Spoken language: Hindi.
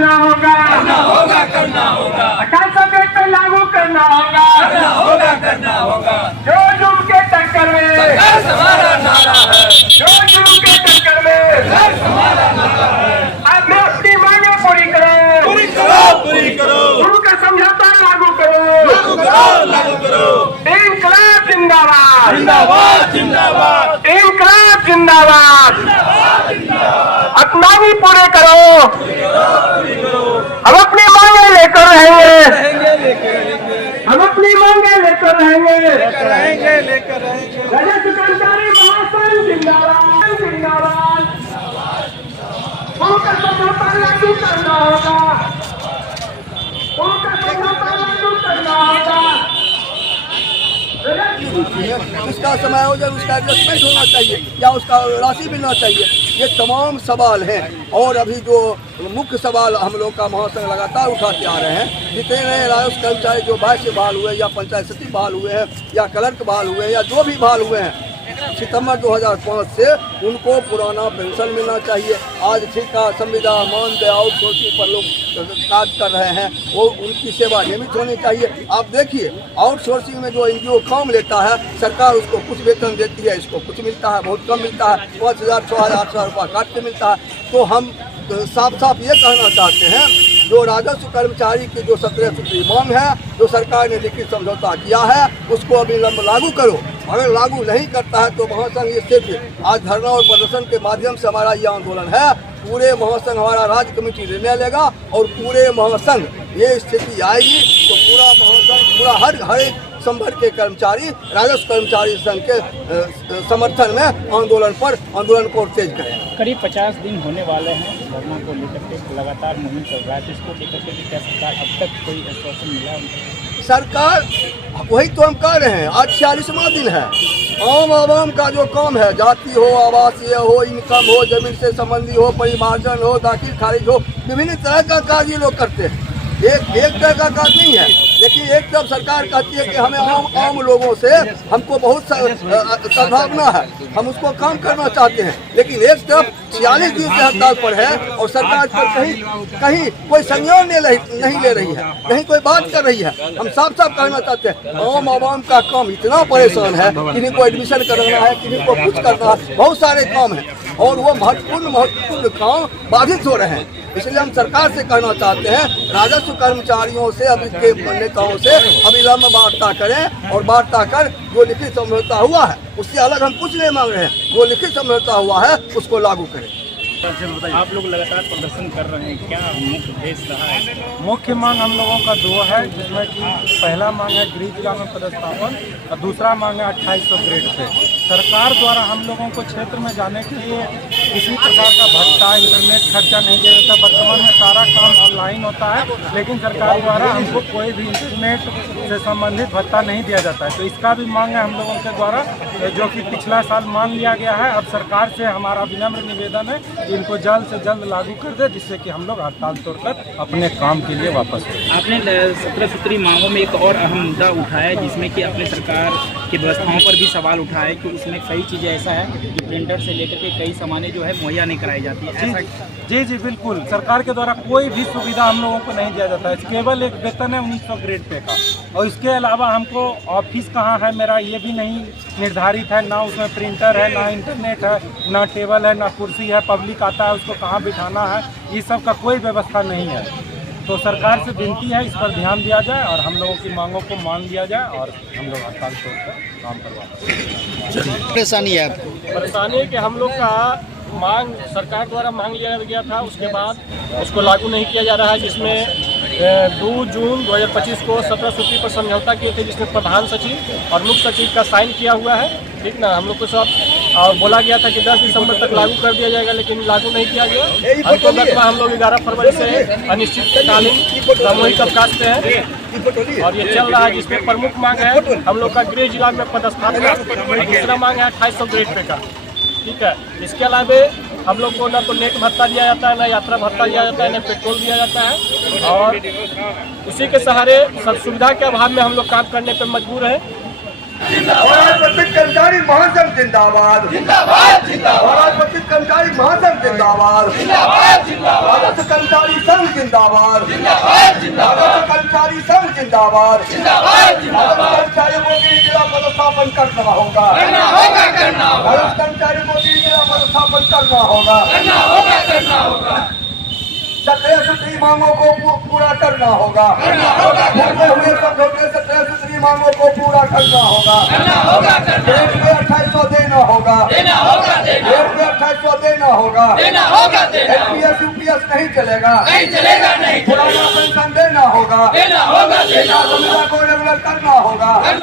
करना होगा, करना होगा 2800 ग्रेड पे लागू करना होगा, करना होगा। जो जुर्म के टक्कर में, हमारा नारा है, जो जुर्म के टक्कर में, हमारा नारा है। अब मैं अपनी मांगे पूरी करो, पूरी करो, पूरी करो, गुरु का समझौता लागू करो, लागू करो, लागू करो। इंकलाब जिंदाबाद, जिंदाबाद, जिंदाबाद, इंकलाब जिंदाबाद। अपनावी पूरे करो, हम अपनी मांगे लेकर रहेंगे, हम अपनी मांगे लेकर रहेंगे, लेकर रहेंगे। राजस्व कर्मचारी महासंघ जिंदाबाद, जिंदाबाद। गुरु का समझौता लागू करना होगा, गुरु का समझौता लागू करना होगा। उसका समायोजन, उसका एडजस्टमेंट होना चाहिए या उसका राशि मिलना चाहिए। ये तमाम सवाल हैं। और अभी जो मुख्य सवाल हम लोग का महासंघ लगातार उठाते आ रहे हैं, जितने नए राजस्व कर्मचारी जो 22 से बहाल हुए, या पंचायत सचिव बहाल हुए हैं, या क्लर्क बहाल हुए हैं, या जो भी बहाल हुए हैं सितंबर 2005 से, उनको पुराना पेंशन मिलना चाहिए। आज ठेका, संविदा, मानदेय, आउटसोर्सिंग पर लोग कार्य कर रहे हैं, वो उनकी सेवा नियमित होनी चाहिए। आप देखिए, आउटसोर्सिंग में जो एनजीओ काम लेता है, सरकार उसको कुछ वेतन देती है, इसको कुछ मिलता है, बहुत कम मिलता है, 5000, 6000, 800 रुपये काट के मिलता है। तो हम साफ साफ ये कहना चाहते हैं, जो राजस्व कर्मचारी की जो 17 सूत्री मांग है, जो सरकार ने लिखित समझौता किया है, उसको अविलंब लागू करो। अगर लागू नहीं करता है तो महासंघ ये सिर्फ आज धरना और प्रदर्शन के माध्यम से हमारा ये आंदोलन है। पूरे महासंघ, हमारा राज्य कमेटी निर्णय लेगा और पूरे महासंघ ये स्थिति आएगी तो पूरा महासंघ, पूरा हर एक संवर्ग के कर्मचारी राजस्व कर्मचारी संघ के समर्थन में आंदोलन को तेज करें। करीब 50 दिन होने वाले हैं धरना को लेकर के, लगातार मुहिम चल रहा है। इसको लेकर के क्या सरकार अब तक कोई आश्वासन मिला है? सरकार, वही तो हम कह रहे हैं, आज 46वां दिन है। आम का जो काम है, जाति हो, आवासीय हो, इनकम हो, जमीन से संबंधी हो, परिमार्जन हो, दाखिल खारिज हो, विभिन्न तरह का कार्य ये लोग करते हैं। एक तरह का कार्य नहीं है। लेकिन एक तरफ सरकार कहती है कि हमें आम लोगों से हमको बहुत सद्भावना है, हम उसको काम करना चाहते हैं। लेकिन एक तरफ 46 दिन से हड़ताल पर है और सरकार पर कहीं कोई संज्ञान नहीं ले रही है, कहीं कोई बात कर रही है। हम साफ साफ कहना चाहते हैं, आवाम का काम इतना परेशान है, किन्हीं को एडमिशन कराना है, किन्हीं को कुछ करना है, बहुत सारे काम हैं और वो महत्वपूर्ण काम बाधित हो रहे हैं। इसलिए हम सरकार से कहना चाहते हैं, राजस्व कर्मचारियों से, अभी के नेताओं से अविलंब वार्ता करें और वार्ता कर जो लिखित समझौता हुआ है उससे अलग हम कुछ नहीं मांग रहे हैं। जो लिखित समझौता हुआ है उसको लागू करें। आप लोग लगातार प्रदर्शन कर रहे हैं, क्या मुख्य उद्देश्य रहा है? मुख्य मांग हम लोगों का 2 है, जिसमें कि पहला मांग है गृह जिला में पदस्थापन और दूसरा मांग है 2800 ग्रेड पे। सरकार द्वारा हम लोगों को क्षेत्र में जाने के लिए किसी प्रकार का भत्ता, इंटरनेट खर्चा नहीं दिया जाता। वर्तमान में सारा काम ऑनलाइन होता है, लेकिन सरकार द्वारा हमको कोई भी इंटरनेट से संबंधित भत्ता नहीं दिया जाता है। तो इसका भी मांग है हम लोगों के द्वारा, जो कि पिछला साल मान लिया गया है। अब सरकार से हमारा विनम्र निवेदन है, इनको जल्द से जल्द लागू कर दे, जिससे कि हम लोग हड़ताल तोड़कर अपने काम के लिए वापस आए। आपने 17 सूत्री मांगों में एक और अहम मुद्दा उठाया, जिसमें कि अपने सरकार की व्यवस्थाओं पर भी सवाल उठाया कि उसमें कई चीज़ें ऐसा है कि प्रिंटर से लेकर के कई सामानें जो है मुहैया नहीं कराई जाती है। जी बिल्कुल, सरकार के द्वारा कोई भी सुविधा हम लोगों को नहीं दिया जाता है। केवल एक वेतन है 1900 ग्रेड पे का, और इसके अलावा हमको ऑफिस कहाँ है मेरा ये भी नहीं निर्धारित है। ना उसमें प्रिंटर है, ना इंटरनेट है, ना टेबल है, ना कुर्सी है। पब्लिक आता है, उसको कहाँ बिठाना है, ये सब का कोई व्यवस्था नहीं है। तो सरकार से विनती है, इस पर ध्यान दिया जाए और हम लोगों की मांगों को मान लिया जाए और हम लोग हड़ताल तोड़कर काम करवा। परेशानी है आपको? परेशानी है कि हम लोग का मांग सरकार द्वारा मांग लिया गया था, उसके बाद उसको लागू नहीं किया जा रहा है, जिसमें 2 जून 2025 को 17 सूत्री पर समझौता किए थे, जिसमें प्रधान सचिव और मुख्य सचिव का साइन किया हुआ है। ठीक ना, हम लोग को सब और बोला गया था कि 10 दिसंबर तक लागू कर दिया जाएगा, लेकिन लागू नहीं किया गया। अंततः हम लोग 11 फरवरी से अनिश्चितकालीन सामूहिक अवकाश पे हैं और ये चल रहा है, जिसमें प्रमुख मांग है हम लोग का गृह जिला में पदस्थापन और दूसरा मांग है 2800 ग्रेड पे का। ठीक है, इसके अलावा हम लोग को ना तो नेट भत्ता दिया जाता है, ना यात्रा भत्ता दिया जाता है, ना पेट्रोल दिया जाता है और इसी के सहारे सब सुविधा के अभाव में हम लोग काम करने पर मजबूर हैं। राजपत्रित कर्मचारी महासंघ जिंदाबाद, राजपत्रित कर्मचारी महासंघ जिंदाबाद, राजस्व कर्मचारी संघ जिंदाबाद, राजस्व कर्मचारी संघ जिंदाबाद, कर्मचारियों को भी जिला पदस्थापन करना होगा, राजस्व कर्मचारियों को भी जिला पदस्थापन करना होगा, 17 सूत्री मांगों को पूरा करना होगा, हुए समझौते 17 सूत्री मांगों को पूरा करना होगा, रेट पे 2800 देना होगा, रेट पे 2800 देना होगा, एनपीएस यूपीएस नहीं चलेगा, पुराना पेंशन देना होगा, को रेगुलर करना होगा।